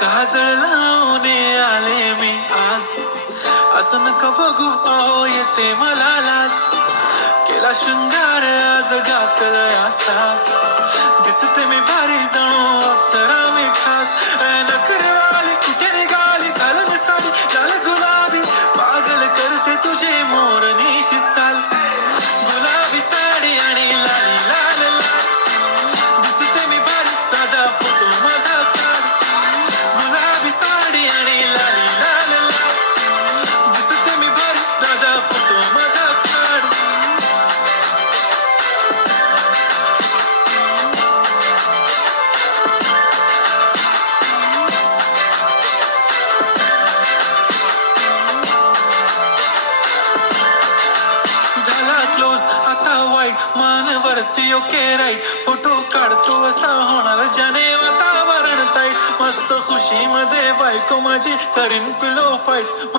काजळ लावून आले मी आज, असं नका बघू अहो येते मला लाज. केला शृंगार आज घातला असाच, दिसते मी भारी जणू अप्सरा मी खास. नखरेवाली कुठे निघाली घालून साडी लाल गुलाबी, पागल करते तुझे मोरनीशी चाल. गुलाबी साडी आणि लाली लाल लाल, दिसते मी भारी ताजा फोटो माझा काढ. गुलाबी साडी आणि लाली लाल लाल, दिसते मी भारी ताजा फोटो माझा काढ. झाला क्लोज आता वाईट, मानवरती ओके राईट. फोटो काढतो असा होणार ज्याने वातावरण ताईट. मस्त खुशी मध्ये बायको माझी करीन पिलो फाईट.